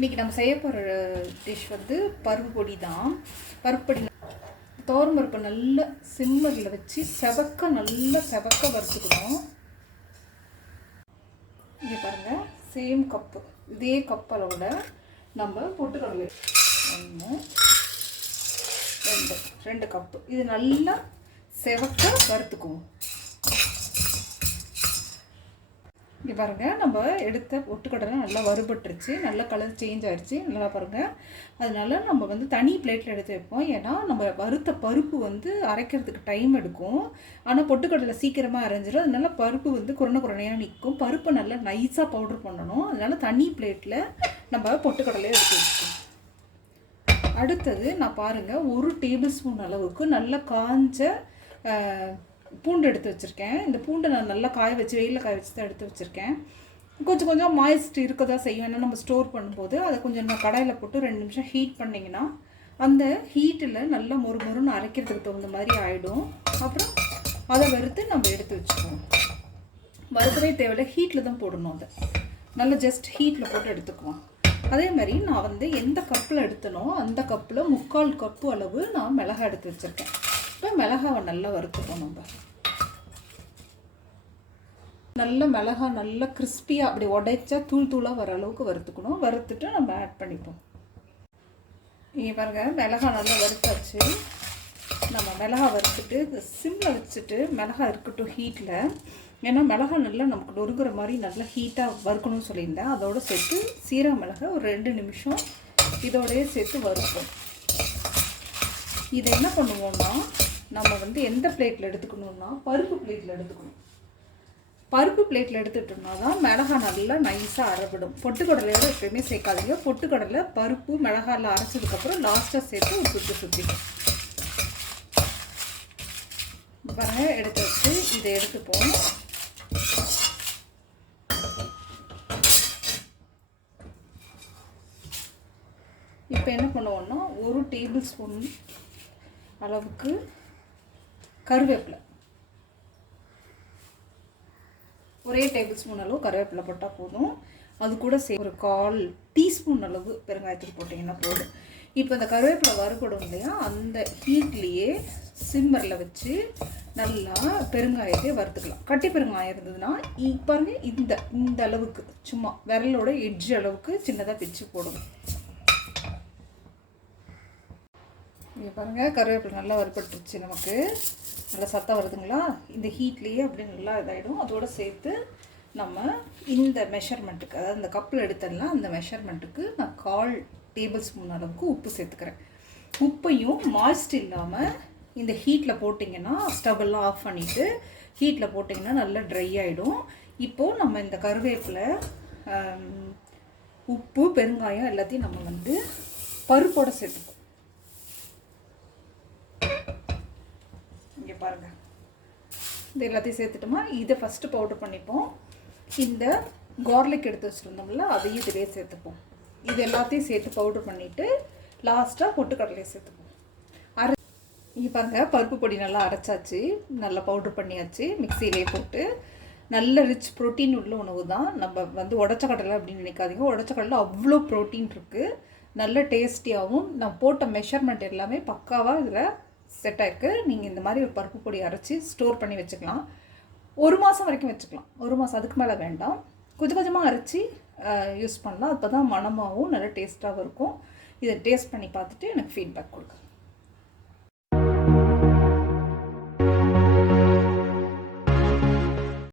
இன்றைக்கி நம்ம செய்ய போகிற டிஷ் வந்து பருப்பு பொடி தான். பருப்பு பொடி துவரம் பருப்பை நல்ல சிம்மரில் வச்சு நல்லா செவக்க வறுத்துக்கணும். இங்கே பாருங்கள், சேம் கப்பு, இதே கப் அளவில் நம்ம பொட்டுக்கடலை 1 2 2 கப்பு இது நல்லா செவக்க வறுத்துக்குவோம். இங்கே பாருங்கள், நம்ம எடுத்த பொட்டுக்கடலை நல்லா வறுபட்டுருச்சு, நல்லா கலர் சேஞ்ச் ஆகிடுச்சு. நல்லா பாருங்கள், அதனால நம்ம வந்து தனி பிளேட்டில் எடுத்து வைப்போம். ஏன்னா நம்ம வறுத்த பருப்பு வந்து அரைக்கிறதுக்கு டைம் எடுக்கும். ஆனால் பொட்டுக்கடலை சீக்கிரமாக அரைஞ்சிடும். அதனால பருப்பு வந்து குறையாக நிற்கும். பருப்பை நல்லா நைஸாக பவுட்ரு பண்ணணும். அதனால தனி பிளேட்டில் நம்ம பொட்டுக்கடலையை எடுத்து வச்சுக்கோம். அடுத்தது நான் பாருங்கள், 1 டேபிள் ஸ்பூன் அளவுக்கு நல்லா காஞ்ச பூண்டு எடுத்து வச்சுருக்கேன். இந்த பூண்டை நான் நல்லா காய வச்சு வெயிலில் காய வச்சு தான் எடுத்து வச்சுருக்கேன். கொஞ்சம் மாய்ஸ்ட் இருக்க தான் செய்யும். ஏன்னா நம்ம ஸ்டோர் பண்ணும்போது அதை கொஞ்சம் நான் கடாயில் போட்டு 2 நிமிஷம் ஹீட் பண்ணிங்கன்னா அந்த ஹீட்டில் நல்லா மொறுன்னு அரைக்கிறதுக்கு தகுந்த மாதிரி ஆகிடும். அப்புறம் அதை வறுத்து நம்ம எடுத்து வச்சுக்குவோம். வறுக்கவே தேவையில்லை, ஹீட்டில் தான் போடணும். அதை நல்லா ஜஸ்ட் ஹீட்டில் போட்டு எடுத்துக்குவோம். அதே மாதிரி நான் வந்து எந்த கப்பில் எடுத்தனோ அந்த கப்பில் 3/4 கப்பு அளவு நான் மிளகாய் எடுத்து வச்சுருக்கேன். இப்போ மிளகாவை நல்லா வறுத்துப்போம். நம்ம நல்ல மிளகாய் நல்லா கிறிஸ்பியாக அப்படி உடைச்சா தூளாக வர அளவுக்கு வறுத்துக்கணும். வறுத்துட்டு நம்ம ஆட் பண்ணிப்போம். இங்கே பாருங்கள், மிளகாய் நல்லா வறுத்தாச்சு. நம்ம மிளகாய் வறுத்துட்டு இந்த சிம்மில் வச்சுட்டு மிளகாய் இருக்கட்டும் ஹீட்டில். ஏன்னா மிளகாய் நல்லா நமக்கு நொறுங்குற மாதிரி நல்லா ஹீட்டாக வறுக்கணும்னு சொல்லியிருந்தேன். அதோடு சேர்த்து சீரக மிளகாய் ஒரு 2 நிமிஷம் இதோடய சேர்த்து வறுப்போம். இதை என்ன பண்ணுவோம்னா, நம்ம வந்து எந்த பிளேட்டில் எடுத்துக்கணும்னா பருப்பு பிளேட்டில் எடுத்துக்கணும். பருப்பு பிளேட்டில் எடுத்துட்டோம்னா தான் மிளகாய் நல்லா நைஸாக அரைவிடும். பொட்டுக்கடலையோடு எப்பயுமே சேர்க்காதீங்க. பொட்டுக்கடலை பருப்பு மிளகாயில் அரைச்சதுக்கப்புறம் லாஸ்ட்டாக சேர்த்து ஒரு சுற்றிக்கும். பாருங்கள், எடுத்து வச்சு இதை எடுத்துப்போம். இப்போ என்ன பண்ணுவோம்னா, 1 டேபிள் ஸ்பூன் அளவுக்கு கருவேப்பிலை, 1 டேபிள் ஸ்பூன் அளவு கருவேப்பிலை போட்டால் போதும். அது கூட ஒரு 1/4 டீஸ்பூன் அளவு பெருங்காயத்துக்கு போட்டிங்கன்னா போதும். இப்போ இந்த கருவேப்பிலை வறுபடும் இல்லையா, அந்த ஹீட்லேயே சிம்மரில் வச்சு நல்லா பெருங்காயத்தை வறுத்துக்கலாம். கட்டி பெருங்காயம் இருந்ததுன்னா பாருங்கள், இந்த அளவுக்கு சும்மா விரலோட எட்ஜ் அளவுக்கு சின்னதாக பிச்சு போடணும். இங்கே பாருங்கள், கருவேப்பிலை நல்லா வறுபட்டுருச்சு. நமக்கு நல்லா சத்தம் வருதுங்களா? இந்த ஹீட்லேயே அப்படி நல்லா இதாகிடும். அதோடு சேர்த்து நம்ம இந்த மெஷர்மெண்ட்டுக்கு, அதாவது இந்த கப்பில் எடுத்துடலாம், அந்த மெஷர்மெண்ட்டுக்கு நான் 1/4 டேபிள் ஸ்பூன் அளவுக்கு உப்பு சேர்த்துக்கிறேன். உப்பையும் மாய்ஸ்ட் இல்லாமல் இந்த ஹீட்டில் போட்டிங்கன்னா, ஸ்டவ்வெல்லாம் ஆஃப் பண்ணிவிட்டு ஹீட்டில் போட்டிங்கன்னா நல்லா ட்ரை ஆகிடும். இப்போது நம்ம இந்த கருவேப்பிலை, உப்பு, பெருங்காயம் எல்லாத்தையும் நம்ம வந்து பருப்போடு சேர்த்துப்போம். இங்கே பாருங்கள், இது எல்லாத்தையும் சேர்த்துட்டோமா? இதை ஃபஸ்ட்டு பவுடர் பண்ணிப்போம். இந்த கார்லிக் எடுத்து வச்சுருந்தோம்ல, அதையும் இதிலே சேர்த்துப்போம். இது எல்லாத்தையும் சேர்த்து பவுடர் பண்ணிவிட்டு லாஸ்ட்டாக பொட்டுக்கடலையை சேர்த்துப்போம். இங்கே பாருங்கள், பருப்பு பொடி நல்லா அரைச்சாச்சு, நல்லா பவுட்ரு பண்ணியாச்சு. மிக்சியிலே போட்டு நல்ல ரிச் ப்ரோட்டீன் உள்ள உணவு தான். நம்ம வந்து உடச்ச கடலை அப்படின்னு நினைக்காதீங்க. உடச்ச கடலை அவ்வளோ ப்ரோட்டீன் இருக்குது. நல்ல டேஸ்டியாகவும் நான் போட்ட மெஷர்மெண்ட் எல்லாமே பக்காவாக இதில் செட் ஆகிருக்கு. நீங்கள் இந்த மாதிரி ஒரு பருப்பு பொடி அரைச்சி ஸ்டோர் பண்ணி வச்சுக்கலாம். 1 மாதம் வரைக்கும் வச்சுக்கலாம். 1 மாதம், அதுக்கு மேலே வேண்டாம். கொஞ்சமாக அரைச்சி யூஸ் பண்ணலாம். அப்போ தான் மணமாகவும் நல்ல டேஸ்ட்டாகவும் இருக்கும். இதை டேஸ்ட் பண்ணி பார்த்துட்டு எனக்கு ஃபீட்பேக் கொடுங்க.